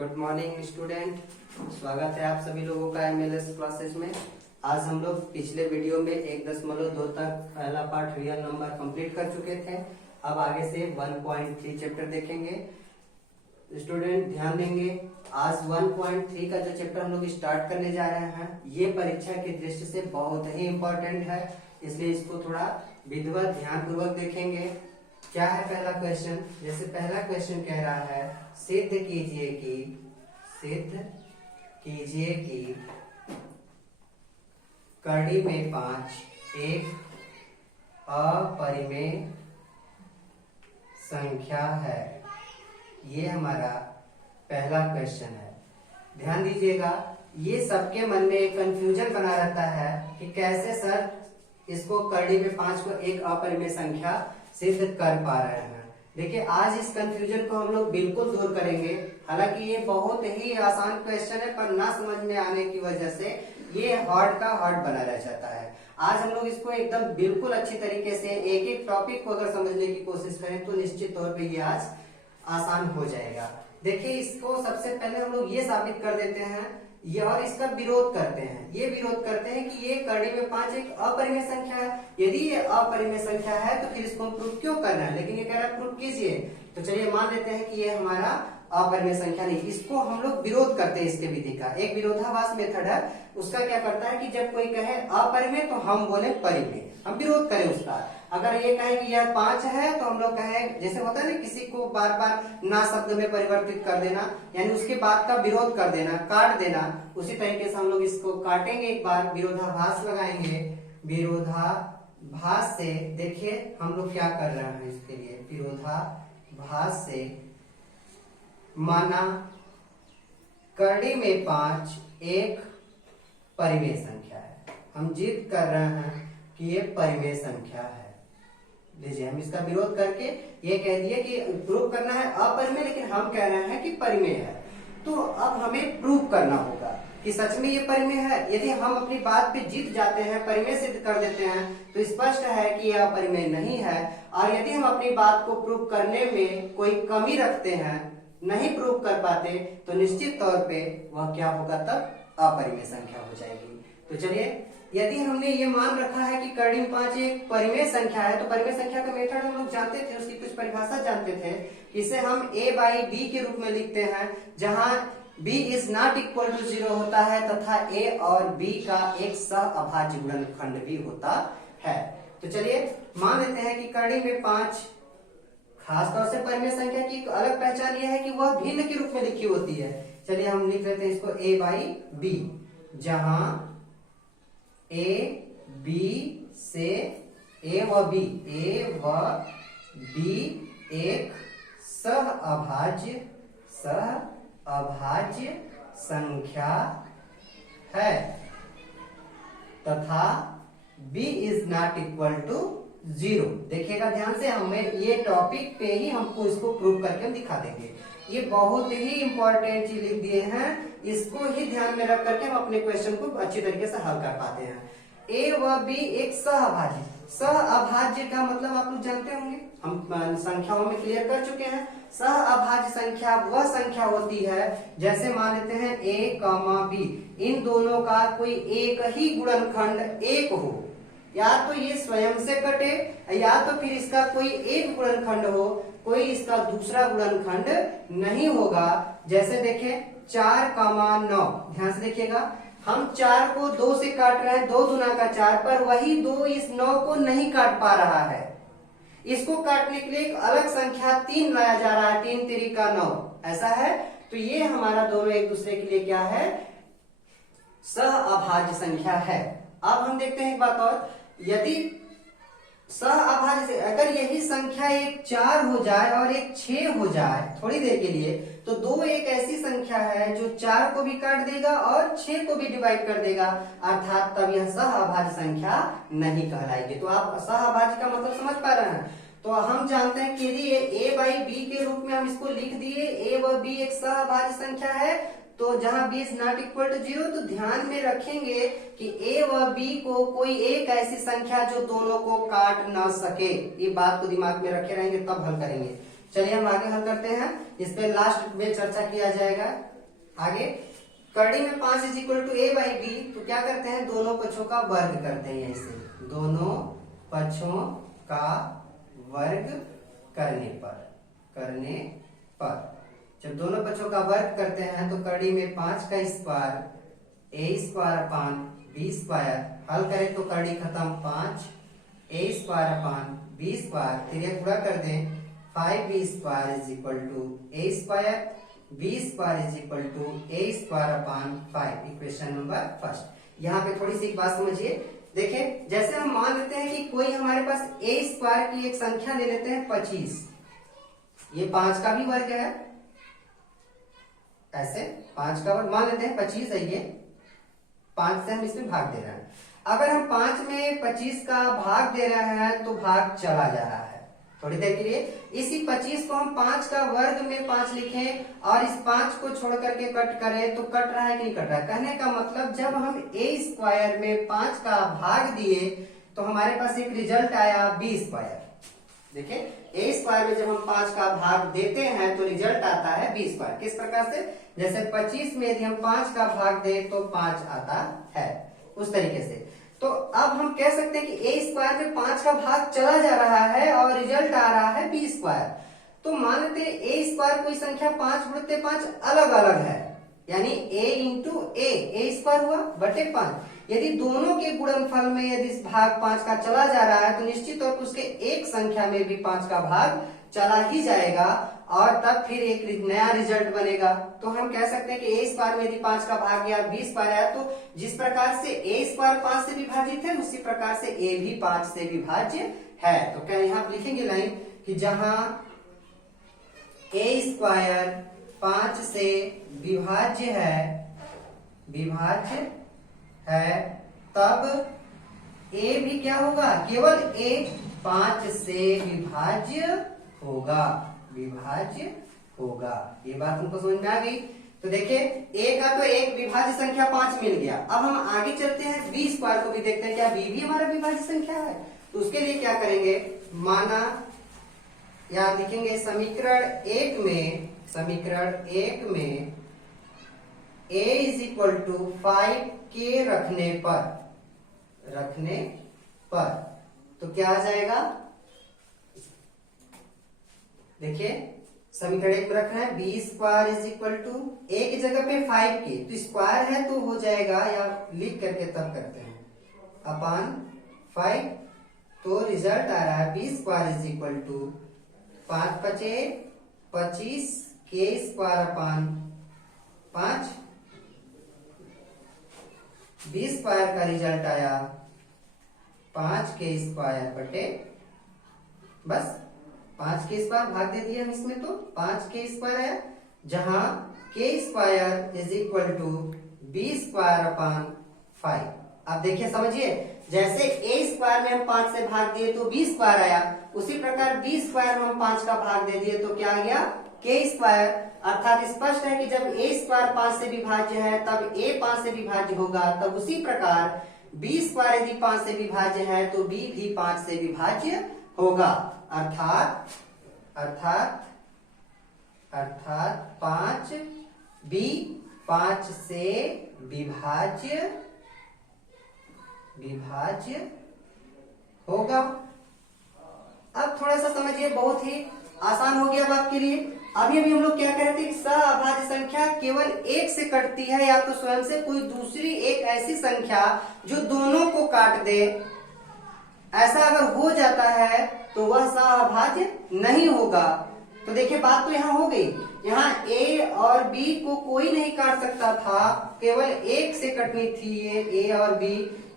Good morning student, स्वागत है आप सभी लोगों का एमएलएस क्लासेस में। आज हम लोग पिछले वीडियो में 1.2 तक पहला पार्ट रियल नंबर कंप्लीट कर चुके थे। अब आगे से 1.3 चैप्टर देखेंगे। स्टूडेंट ध्यान देंगे, आज 1.3 का जो चैप्टर हम लोग स्टार्ट करने जा रहे हैं ये परीक्षा की दृष्टि से बहुत ही इम्पोर्टेंट है, इसलिए इसको थोड़ा विधिवत ध्यान पूर्वक देखेंगे। क्या है पहला क्वेश्चन? जैसे पहला क्वेश्चन कह रहा है सिद्ध कीजिए कि कड़ी में 5 एक अपरिमेय संख्या है। ये हमारा पहला क्वेश्चन है। ध्यान दीजिएगा, ये सबके मन में एक कंफ्यूजन बना रहता है कि कैसे सर इसको कड़ी में 5 को एक अपरिमेय संख्या सिद्ध कर पा रहे हैं। देखिए, आज इस कंफ्यूजन को हम लोग बिल्कुल दूर करेंगे। हालांकि ये बहुत ही आसान क्वेश्चन है, पर ना समझ में आने की वजह से ये हार्ड का हार्ड बना रह जाता है। आज हम लोग इसको एकदम बिल्कुल अच्छी तरीके से एक एक टॉपिक को अगर समझने की कोशिश करें तो निश्चित तौर पे ये आज आसान हो जाएगा। देखिए, इसको सबसे पहले हम लोग ये साबित कर देते हैं ये और इसका विरोध करते हैं। ये विरोध करते हैं कि ये कड़ी में 5 एक अपरिमेय संख्या है। यदि ये अपरिमेय संख्या है तो फिर इसको हम प्रूफ क्यों कर रहे हैं? लेकिन ये कह रहा है प्रूफ कीजिए। तो चलिए मान लेते हैं कि ये हमारा अपरिमेय संख्या नहीं। इसको हम लोग विरोध करते हैं। इसके विधि का एक विरोधाभास मेथड है। उसका क्या करता है कि जब कोई कहे अपरिमेय तो हम बोले परिमेय, हम विरोध करें उसका। अगर ये कहे कि यह 5 है तो हम लोग कहें, जैसे होता है ना किसी को बार बार ना शब्द में परिवर्तित कर देना, यानी उसके बात का विरोध कर देना, काट देना। उसी तरीके से हम लोग इसको काटेंगे। एक बार विरोधाभास लगाएंगे। विरोधाभास से देखिए हम लोग क्या कर रहे हैं। इसके लिए विरोधाभास से माना कड़ी में 5 एक परिमेय संख्या है। हम जिद कर रहे हैं कि ये परिमेय संख्या है। लीजिए, हम इसका विरोध करके ये कह दिए कि प्रूव करना है अपरिमेय, लेकिन हम कह रहे हैं कि परिमेय है। तो अब हमें प्रूव करना होगा कि सच में ये परिमेय है। यदि हम अपनी बात पे जीत जाते हैं, परिमेय सिद्ध कर देते हैं, तो स्पष्ट है कि यह अपरिमेय नहीं है। और यदि हम अपनी बात को प्रूव करने में कोई कमी रखते हैं, नहीं प्रूव कर पाते, तो निश्चित तौर पे वह क्या होगा? तब अपरिमेय संख्या हो जाएगी। तो चलिए, यदि हमने ये मान रखा है कि कड़ी में 5 एक परिमेय संख्या है, तो परिमेय संख्या का मेथड हम लोग जानते थे, उसकी कुछ परिभाषा जानते थे। इसे हम a बाई बी के रूप में लिखते हैं, जहां b is not equal to 0 होता है तथा a और b का एक सहअभाज्य गुणनखंड भी होता है। तो चलिए मान लेते हैं कि कड़ी में 5 खासतौर से परिमेय संख्या की एक अलग पहचान यह है कि वह भिन्न के रूप में लिखी होती है। चलिए हम लिख लेते हैं इसको a बाई बी, जहां a b से a व b एक सहअभाज्य संख्या है तथा b is not equal to 0। देखिएगा ध्यान से, हमें ये टॉपिक पे ही हमको इसको प्रूव करके हम दिखा देंगे। ये बहुत ही इंपॉर्टेंट चीज लिख दिए हैं, इसको ही ध्यान में रख करके हम अपने क्वेश्चन को अच्छी तरीके से हल कर पाते हैं। a व b एक सहअभाज्य का मतलब आप लोग जानते होंगे, हम संख्याओं में क्लियर कर चुके हैं। सहअभाज्य संख्या वह संख्या होती है, जैसे मान लेते हैं a, b, इन दोनों का कोई एक ही गुणनखंड एक हो, या तो ये स्वयं से कटे या तो फिर इसका कोई एक गुणनखंड हो, कोई इसका दूसरा गुणनखंड नहीं होगा। जैसे देखें 4, 9, ध्यान से देखिएगा, हम 4 को 2 से काट रहे हैं, 2 दूना का 4, पर वही 2 इस 9 को नहीं काट पा रहा है। इसको काटने के लिए एक अलग संख्या 3 लाया जा रहा है, 3 3 का 9, ऐसा है। तो ये हमारा दोनों एक दूसरे के लिए क्या है? सहअभाज्य संख्या है। अब हम देखते हैं एक बात और, यदि सहअभाज्य अगर यही संख्या एक 4 हो जाए और एक 6 हो जाए थोड़ी देर के लिए, तो 2 एक ऐसी संख्या है जो 4 को भी काट देगा और 6 को भी डिवाइड कर देगा, अर्थात तब यह सहअभाज्य संख्या नहीं कहलाएगी। तो आप सहअभाज्य का मतलब समझ पा रहे हैं? तो हम जानते हैं कि यदि ये a बाई बी के रूप में हम इसको लिख दिए, a व b एक सहअभाज्य संख्या है, तो जहां b is not equal to 0, तो ध्यान में रखेंगे कि a व b को कोई एक ऐसी संख्या जो दोनों को काट ना सके। ये बात को दिमाग में रखे रहेंगे, तब हल करेंगे। चलिए हम आगे हल करते हैं। इस पे लास्ट में चर्चा किया जाएगा। आगे कड़ी में 5 is equal to a by b, तो क्या करते हैं, दोनों पक्षों का वर्ग करते हैं। ऐसे दोनों पक्षों का वर्ग करने पर जब दोनों पक्षों का वर्ग करते हैं तो कड़ी में 5 का square a square upon b square, हल करें तो कड़ी खत्म, 5 a square upon b square, फिर ये पूरा कर दें, 5b square is equal to a square, b square is equal to a square upon 5। Equation number first. यहाँ पे थोड़ी सी एक बात समझिए, देखिए जैसे हम मान लेते हैं कि कोई हमारे पास ए स्क्वायर की एक संख्या ले लेते हैं 25, ये 5 का भी वर्ग है, ऐसे 5 का वर्ग मान लेते हैं 25 है, ये 5 से हम इसमें भाग दे रहे हैं। अगर हम 5 में 25 का भाग दे रहे हैं तो भाग चला जा रहा है थोड़ी देर के लिए। इसी 25 को हम 5 का वर्ग में 5 लिखें और इस 5 को छोड़ करके कट करें तो कट रहा है कि नहीं कट रहा है। कहने का मतलब जब हम ए स्क्वायर में 5 का भाग दिए तो हमारे पास एक रिजल्ट आया बी स्क्वायर। देखिए ए स्क्वायर में जब हम 5 का भाग देते हैं तो रिजल्ट आता है बी स्क्वायर। किस प्रकार से, जैसे 25 में यदि हम 5 का भाग दें तो 5 आता है, उस तरीके से। तो अब हम कह सकते हैं कि ए स्क्वायर में 5 का भाग चला जा रहा है और रिजल्ट आ रहा है बी स्क्वायर। तो मान लेते हैं ए स्क्वायर कोई संख्या 5 गुणित 5 अलग अलग है, यानी a इंटू ए स्क्वायर हुआ बटे 5। यदि दोनों के गुणनफल में यदि भाग 5 का चला जा रहा है तो निश्चित तौर पर उसके एक संख्या में भी 5 का भाग चला ही जाएगा और तब फिर एक नया रिजल्ट बनेगा। तो हम कह सकते हैं कि ए स्क्वायर में यदि 5 का भाग गया, बी स्क्वायर आया, तो जिस प्रकार से ए स्क्वायर 5 से विभाजित है उसी प्रकार से ए भी 5 से विभाज्य है। तो क्या यहाँ आप लिखेंगे लाइन कि जहां ए स्क्वायर 5 से विभाज्य है तब ए भी क्या होगा, केवल ए 5 से विभाज्य होगा। ये बात हमको समझ में आ गई। तो देखिए ए का तो एक विभाज्य संख्या 5 मिल गया। अब हम आगे चलते हैं बी स्क्वायर को भी देखते हैं, क्या बी भी हमारा विभाज्य संख्या है। तो उसके लिए क्या करेंगे, माना या लिखेंगे समीकरण 1 में a is equal to 5k रखने पर तो क्या आ जाएगा, देखिए समीकरण 1 में रखना है B square is equal to A की जगह पे 5k, तो स्क्वायर है तो हो जाएगा, या लिख करके तब करते हैं अपान 5, तो रिजल्ट आ रहा है B square is equal to 5 × 25 k square upon 5। B square का रिजल्ट आया 5k स्क्वायर बटे, बस 5k स्क्वायर भाग दे दिया हम इसमें तो 5k स्क्वायर आया, जहां k square is equal to b square upon 5। अब देखिए समझिए, जैसे a स्क्वायर में हम 5 से भाग दिए तो b स्क्वायर आया, उसी प्रकार b स्क्वायर में हम 5 का भाग दे दिए तो क्या आ गया, k स्क्वायर। अर्थात स्पष्ट है कि जब a स्क्वायर 5 से विभाज्य है तब a 5 से विभाज्य होगा, तब उसी प्रकार b स्क्वायर यदि 5 से विभाज्य है तो b भी 5 से विभाज्य होगा। अर्थात 5 b 5 से विभाज्य होगा। अब थोड़ा सा समझिए, बहुत ही आसान हो गया अब आपके लिए। अभी हम लोग क्या कह रहे थे कि सहअभाज्य संख्या केवल एक से कटती है या तो स्वयं से कोई दूसरी एक ऐसी संख्या जो दोनों को काट दे, ऐसा अगर हो जाता है तो वह सहअभाज्य नहीं होगा। तो देखिए बात तो यहाँ हो गई, यहाँ a और b को कोई नहीं काट सकता था, केवल एक से कटनी थी ये a और b,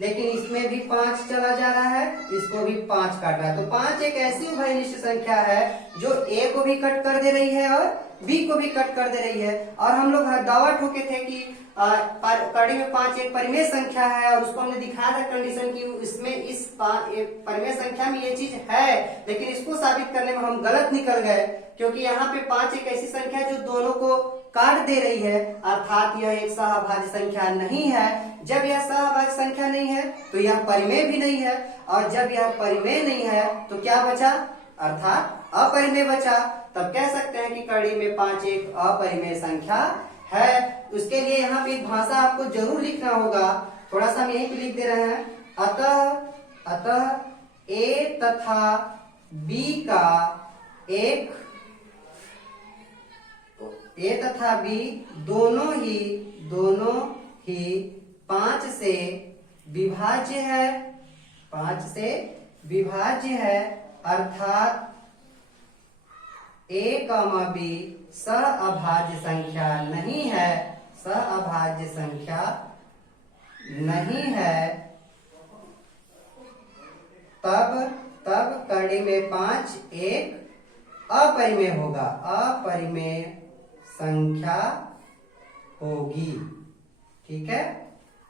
लेकिन इसमें भी 5 चला जा रहा है, इसको भी 5 काट रहा है। तो 5 एक ऐसी उभयनिष्ठ संख्या है जो a को भी कट कर दे रही है और b को भी कट कर दे रही है। और हम लोग दावा ठोके थे कि कड़ी में 5 एक परिमेय संख्या है और उसको हमने दिखाया था कंडीशन की इसमें इस परिमेय संख्या में ये चीज है, लेकिन इसको साबित करने में हम गलत निकल गए, क्योंकि यहाँ पे 5 एक ऐसी संख्या जो दोनों को काट दे रही है, अर्थात यह एक सहअभाज्य संख्या नहीं है। जब यह सहअभाज्य संख्या नहीं है तो यह परिमेय भी नहीं है, और जब यह परिमेय नहीं है तो क्या बचा, अर्थात अपरिमेय बचा। तब कह सकते हैं कि कड़ी में 5 एक अपरिमेय संख्या है। उसके लिए यहाँ पे एक भाषा आपको जरूर लिखना होगा, थोड़ा सा हम यहीं पे लिख दे रहे हैं। अतः ए तथा बी का एक, ए तथा बी दोनों ही 5 से विभाज्य है, 5 से विभाज्य है, अर्थात ए कॉमा बी सहअभाज्य संख्या नहीं है, सहअभाज्य संख्या नहीं है। तब कड़ी में 5 एक अपरिमेय होगा, अपरिमेय संख्या होगी। ठीक है,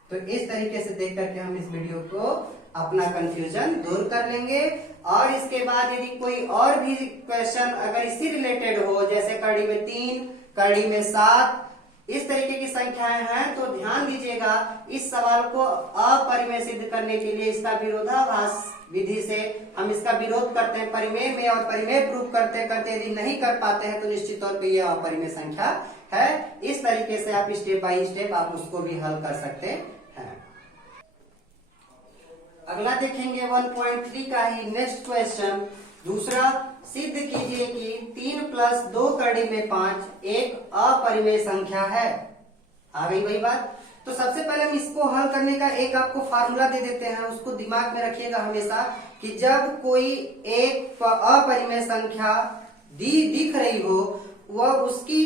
तो इस तरीके से देख करके हम इस वीडियो को अपना कंफ्यूजन दूर कर लेंगे। और इसके बाद यदि कोई और भी क्वेश्चन अगर इसी रिलेटेड हो, जैसे कड़ी में 3, कड़ी में 7, इस तरीके की संख्याएं हैं, तो ध्यान दीजिएगा। इस सवाल को अपरिमेय सिद्ध करने के लिए इसका विरोधाभास विधि से हम इसका विरोध करते हैं परिमेय में, और परिमेय प्रूव करते करते यदि नहीं कर पाते हैं तो निश्चित तौर पे ये अपरिमेय संख्या है। इस तरीके से आप स्टेप बाय स्टेप आप उसको भी हल कर सकते हैं। अगला देखेंगे 1.3 का ही नेक्स्ट क्वेश्चन। दूसरा, सिद्ध कीजिए कि 3 + 2 कड़ी में 5 एक अपरिमेय संख्या है। आ गई वही बात। तो सबसे पहले हम इसको हल करने का एक आपको फार्मूला दे देते हैं, उसको दिमाग में रखिएगा हमेशा कि जब कोई एक अपरिमेय संख्या दिख रही हो, वह उसकी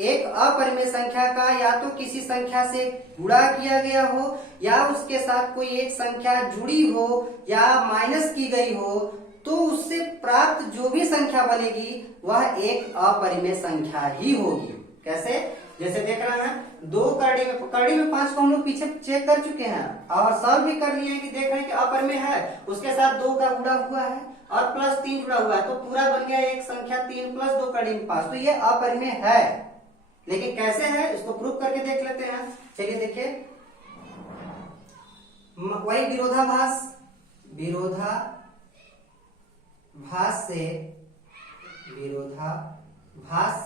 एक अपरिमेय संख्या का या तो किसी संख्या से गुणा किया गया हो, या उसके साथ कोई एक संख्या जुड़ी हो या माइनस की गई हो, तो उससे प्राप्त जो भी संख्या बनेगी वह एक अपरिमेय संख्या ही होगी। कैसे? जैसे देख रहे हैं, 2 कड़ी में 5 को हम लोग पीछे चेक कर चुके हैं और सॉल्व भी कर लिए हैं कि देख रहे हैं कि अपरिमेय है, उसके साथ 2 का गुणा हुआ है और +3 जुड़ा हुआ है, तो पूरा बन गया एक संख्या 3 + 2 कड़ी में 5। तो ये अपरिमेय है। लेकिन कैसे है इसको प्रूफ करके देख लेते हैं। चलिए देखिए, वही विरोधाभास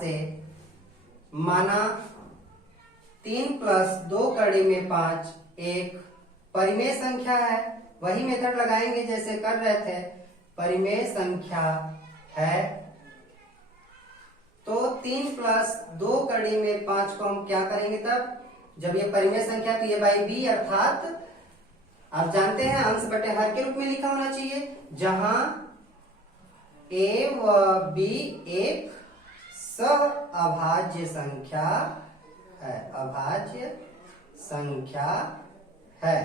से माना 3 + 2 कड़ी में 5 एक परिमेय संख्या है। वही मेथड लगाएंगे जैसे कर रहे थे, परिमेय संख्या है। तो 3 + 2 कड़ी में 5 को हम क्या करेंगे तब, जब ये परिमेय संख्या तो ये बाई बी, अर्थात आप जानते हैं अंश बटे हर के रूप में लिखा होना चाहिए, जहां ए व बी एक सहअभाज्य संख्या है, अभाज्य संख्या है,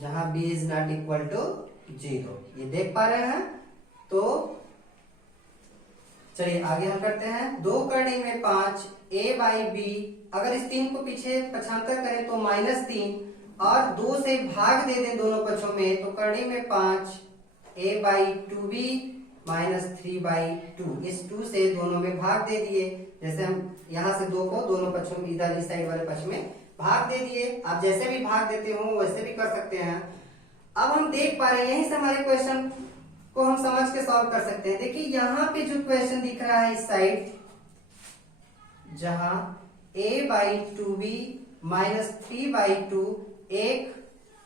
जहां b is not equal to 0। ये देख पा रहे हैं। तो चलिए आगे हम करते हैं। 2 कड़ी में 5 a/b, अगर इस 3 को पीछे पक्षांतर करें तो -3 और 2 से भाग दे दें दोनों पक्षों में, तो कड़ी में 5 a/2b -3/2, इस 2 से दोनों में भाग दे दिए। जैसे हम यहाँ से 2 को दोनों पक्षों में इधर इस साइड वाले पक्ष में भाग दे दिए। आप जैसे भी भाग देते हो वैसे भी कर सकते हैं। अब हम देख पा रहे हैं, यहीं से हमारे क्वेश्चन को हम समझ के सॉल्व कर सकते हैं। देखिए यहाँ पे जो क्वेश्चन दिख रहा है इस साइड, जहां a/2b -3/2 एक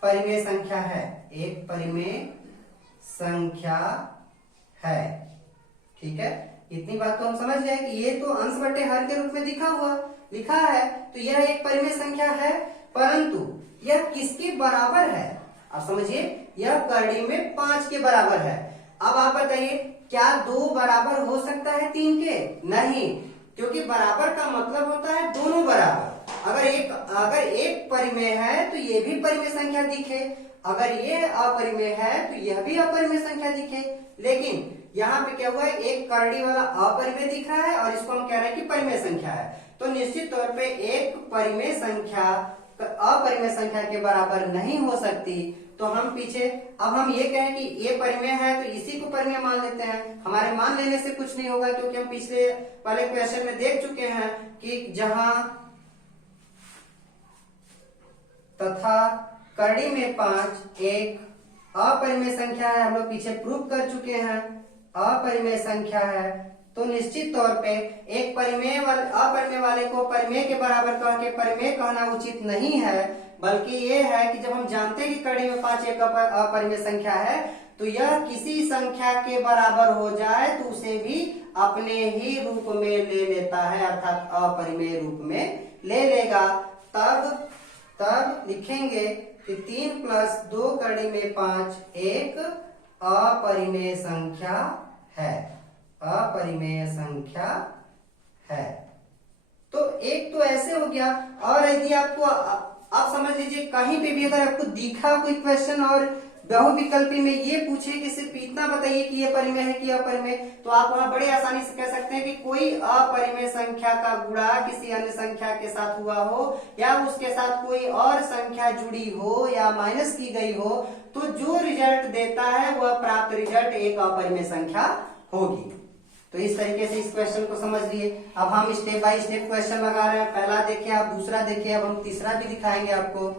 परिमेय संख्या है, एक परिमेय संख्या है। ठीक है, इतनी बात तो हम समझ गए कि ये तो अंश बटे हर के रूप में लिखा है, तो यह एक परिमेय संख्या है, परंतु यह किसके बराबर है? आप समझिए, यह कड़ी में 5 के बराबर है। अब आप बताइए, क्या 2 बराबर हो सकता है 3 के? नहीं, क्योंकि बराबर का मतलब होता है दोनों बराबर। अगर एक परिमेय है तो ये भी परिमेय संख्या दिखे, अगर ये अपरिमेय है तो यह भी अपरिमेय संख्या दिखे। लेकिन यहाँ पे क्या हुआ है, एक करड़ी वाला अपरिमेय दिख रहा है और इसको हम कह रहे हैं कि परिमेय संख्या है। तो निश्चित तौर पे एक परिमेय संख्या अपरिमेय संख्या के बराबर नहीं हो सकती। तो हम पीछे, अब हम ये कहें कि ये परिमेय है तो इसी को परिमेय मान लेते हैं। हमारे मान लेने से कुछ नहीं होगा, क्योंकि हम पिछले वाले क्वेश्चन में देख चुके हैं कि जहां तथा कड़ी में 5 एक अपरिमेय संख्या है, हम लोग पीछे प्रूव कर चुके हैं, अपरिमेय संख्या है, तो निश्चित तौर पे एक अपरिमेय वाले को परिमेय के बराबर कह के परिमेय कहना उचित नहीं है, बल्कि ये है कि जब हम जानते हैं कि कड़ी में 5 एक अपरिमेय संख्या है, तो यह किसी संख्या के बराबर हो जाए तो उसे भी अपने ही रूप में ले लेता है, अर्थात अपरिमेय रूप में ले लेगा। तब लिखेंगे कि 3 + 2 कड़ी में 5 एक अपरिमेय संख्या है, अपरिमेय संख्या है। तो एक तो ऐसे हो गया। और यदि आपको आप समझ लीजिए कहीं पे भी अगर आपको दिखा कोई क्वेश्चन और बहुविकल्पी में ये पूछे कि सिर्फ इतना बताइए कि ये परिमेय है कि अपरिमेय, तो आप वहां बड़े आसानी से कह सकते हैं कि कोई अपरिमेय संख्या का गुणा किसी अन्य संख्या के साथ हुआ हो या उसके साथ कोई और संख्या जुड़ी हो या माइनस की गई हो, तो जो रिजल्ट देता है वह प्राप्त रिजल्ट एक अपरिमेय संख्या होगी। तो इस तरीके से इस क्वेश्चन को समझ लिए। अब हम स्टेप बाय स्टेप क्वेश्चन लगा रहे हैं। पहला देखिए, आप दूसरा देखिए, अब हम तीसरा भी दिखाएंगे आपको।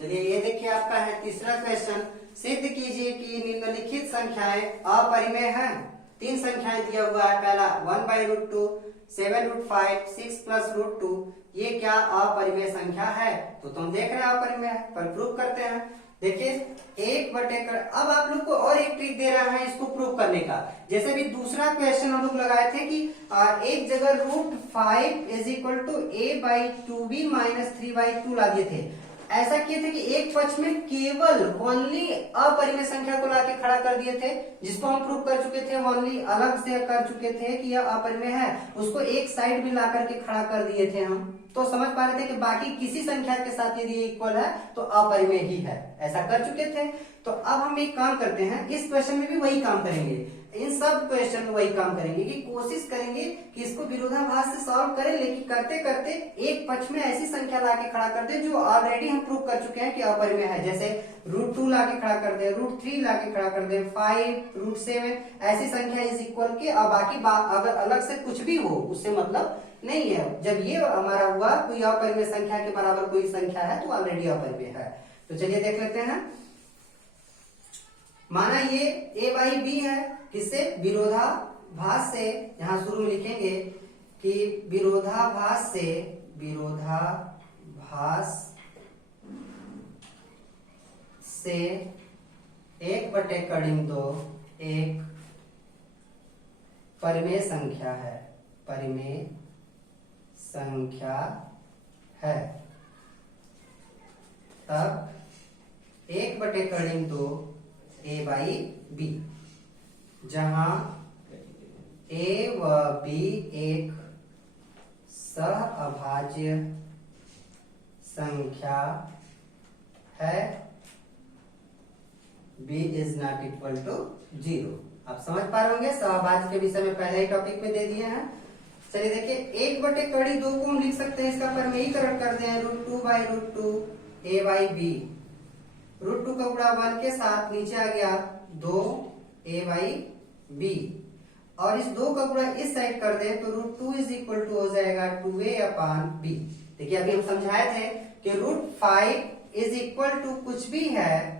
चलिए ये देखिए आपका है तीसरा क्वेश्चन। सिद्ध कीजिए कि निम्नलिखित संख्याएं अपरिमेय हैं। 3 संख्याएं दिया हुआ है। पहला 1/√2, 7√5, 6 + √2, ये क्या अपरिमेय संख्या है? तो हम देख रहे हैं अपरिमेय है, पर प्रूव करते हैं। देखिए 1/कर, अब आप लोग को और एक ट्रिक दे रहा है इसको प्रूव करने का। जैसे भी दूसरा क्वेश्चन हम लोग लगाए थे कि एक जगह √5 = a/2b - 3/2 ला दिए थे। ऐसा किए थे कि एक पक्ष में केवल ओनली अपरिमेय संख्या को लाके खड़ा कर दिए थे, जिसको हम प्रूव कर चुके थे, ओनली अलग से कर चुके थे कि यह अपरिमेय है, उसको एक साइड में ला करके खड़ा कर दिए थे हम। तो समझ पा रहे थे कि बाकी किसी संख्या के साथ यदि इक्वल है तो अपरिमेय ही है, ऐसा कर चुके थे। तो अब हम एक काम करते हैं, इस क्वेश्चन में भी वही काम करेंगे, इन सब क्वेश्चन में वही काम करेंगे कि कोशिश करेंगे कि इसको विरोधाभास से सॉल्व करें, लेकिन करते करते एक पक्ष में ऐसी संख्या लाके खड़ा कर दे जो ऑलरेडी हम प्रूव कर चुके हैं कि अपरिमेय है। जैसे √2 लाके खड़ा कर दे, √3 लाके खड़ा कर दे, 5, √7, ऐसी संख्या इज इक्वल के। और बाकी अगर अलग से कुछ भी हो उससे मतलब नहीं है। जब ये हमारा हुआ कोई अपरिमेय संख्या के बराबर कोई संख्या है तो ऑलरेडी अपरिमेय है। तो चलिए देख लेते हैं। माना ये a/b है, किससे? विरोधाभास से। यहां शुरू में लिखेंगे कि विरोधाभास से 1/2 एक परिमेय संख्या है, परिमेय संख्या है। तब 1/2 a/b, जहां a व b एक सहअभाज्य संख्या है, b ≠ 0। आप समझ पा रहे होंगे, सहअभाज्य के विषय में पहले ही टॉपिक में दे दिए हैं। चलिए देखिए 1/2 को हम लिख सकते हैं, इसका परिमेयीकरण कर दें। √2/√2 a/b, √2 का गुणा 1 के साथ नीचे आ गया 2 a/b, और इस 2 का गुणा इस साइड कर दें तो √2 = हो जाएगा 2a/b। देखिए अभी हम समझाए थे कि √5 = कुछ भी है,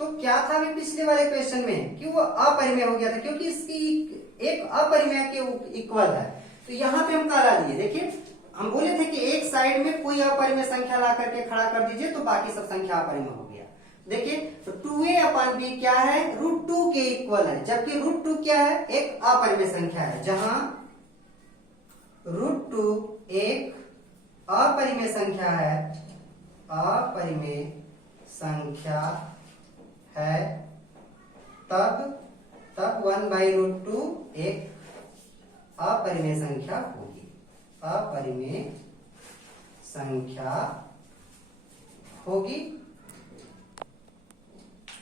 तो क्या था अभी पिछले वाले क्वेश्चन में कि वो अपरिमेय हो गया था, क्योंकि इसकी एक अपरिमेय के इक्वल है। तो यहाँ पे हम क्या ला दिए? देखिए हम बोले थे कि एक साइड में कोई अपरिमेय संख्या ला करके खड़ा कर दीजिए तो बाकी सब संख्या अपरिमेय हो गया। देखिए तो 2a/b क्या है? √2 के इक्वल है, जबकि √2 क्या है? एक अपरिमेय संख्या है। जहां √2 एक अपरिमेय संख्या है, अपरिमेय संख्या है, तब 1/√2 एक अपरिमेय संख्या होगी, अपरिमेय संख्या होगी।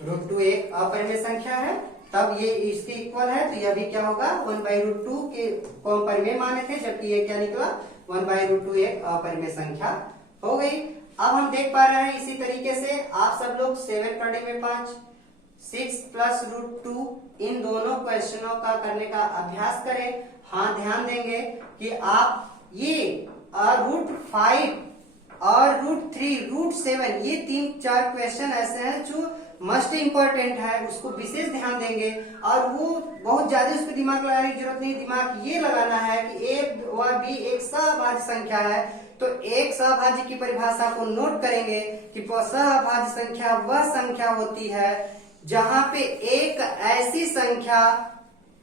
√2 एक अपरिमेय संख्या है, तब ये इसके इक्वल है, तो यह भी क्या होगा? 1/√2 के को हम परिमेय माने थे, जबकि ये क्या निकला? 1/√2 एक अपरिमेय संख्या हो गई। अब हम देख पा रहे हैं इसी तरीके से आप सब लोग 7/5, 6 + √2 इन दोनों क्वेश्चनों का करने का अभ्यास करें। हाँ ध्यान देंगे कि आप ये √5 और √3, √7 ये 3-4 क्वेश्चन ऐसे हैं जो मस्ट इम्पोर्टेंट है, उसको विशेष ध्यान देंगे और वो बहुत ज्यादा उस पर दिमाग लगाने की जरूरत नहीं। दिमाग ये लगाना है कि ए व बी एक सहभाज्य संख्या है, तो एक सहभाज्य की परिभाषा को नोट करेंगे कि सहभाज्य संख्या वह संख्या होती है जहां पे एक ऐसी संख्या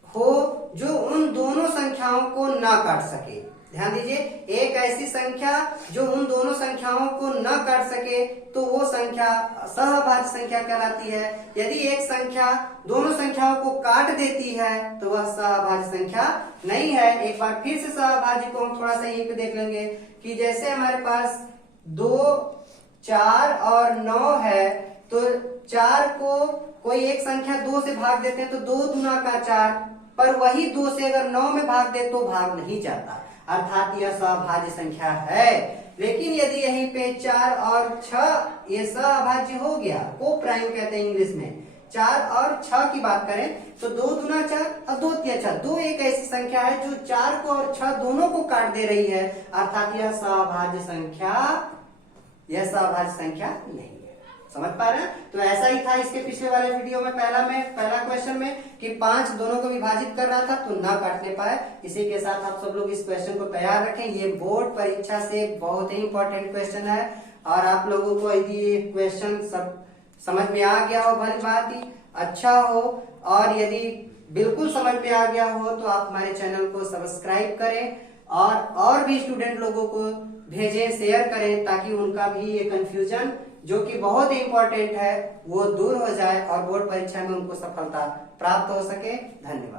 हो जो उन दोनों संख्याओं को ना काट सके। ध्यान दीजिए, एक ऐसी संख्या जो उन दोनों संख्याओं को न काट सके तो वो संख्या सहभाज्य संख्या कहलाती है। यदि एक संख्या दोनों संख्याओं को काट देती है तो वह सहभाज्य संख्या नहीं है। एक बार फिर से सहभाज्य को हम थोड़ा सा यहीं पे देख लेंगे कि जैसे हमारे पास 2, 4 और 9 है, तो 4 को कोई एक संख्या 2 से भाग देते हैं तो 2 दूना का 4, पर वही 2 से अगर 9 में भाग दे तो भाग नहीं जाता, अर्थात यह सहभाज्य संख्या है। लेकिन यदि यहीं पे 4 और 6 ये सहभाज्य हो गया, को प्राइम कहते हैं इंग्लिश में, 4 और 6 की बात करें तो 2 दूना 4 और 2 तिया 4, 2 एक ऐसी संख्या है जो 4 को और 6 दोनों को काट दे रही है, अर्थात यह सहभाज्य संख्या नहीं है। समझ पा रहे हैं? तो ऐसा ही था इसके पिछले वाले वीडियो में पहला क्वेश्चन में कि 5 दोनों को विभाजित कर रहा था तो ना काटने पाए। इसी के साथ आप सब लोग इस क्वेश्चन को तैयार रखें, ये बोर्ड परीक्षा से बहुत ही इंपॉर्टेंट क्वेश्चन है और आप लोगों को यदि ये क्वेश्चन सब समझ में आ गया हो, भली बात ही अच्छा हो, और यदि बिल्कुल समझ में आ गया हो तो आप हमारे चैनल को सब्सक्राइब करें और भी स्टूडेंट लोगों को भेजें, शेयर करें, ताकि उनका भी ये कंफ्यूजन जो कि बहुत ही इंपॉर्टेंट है वो दूर हो जाए और बोर्ड परीक्षा में उनको सफलता प्राप्त हो सके। धन्यवाद।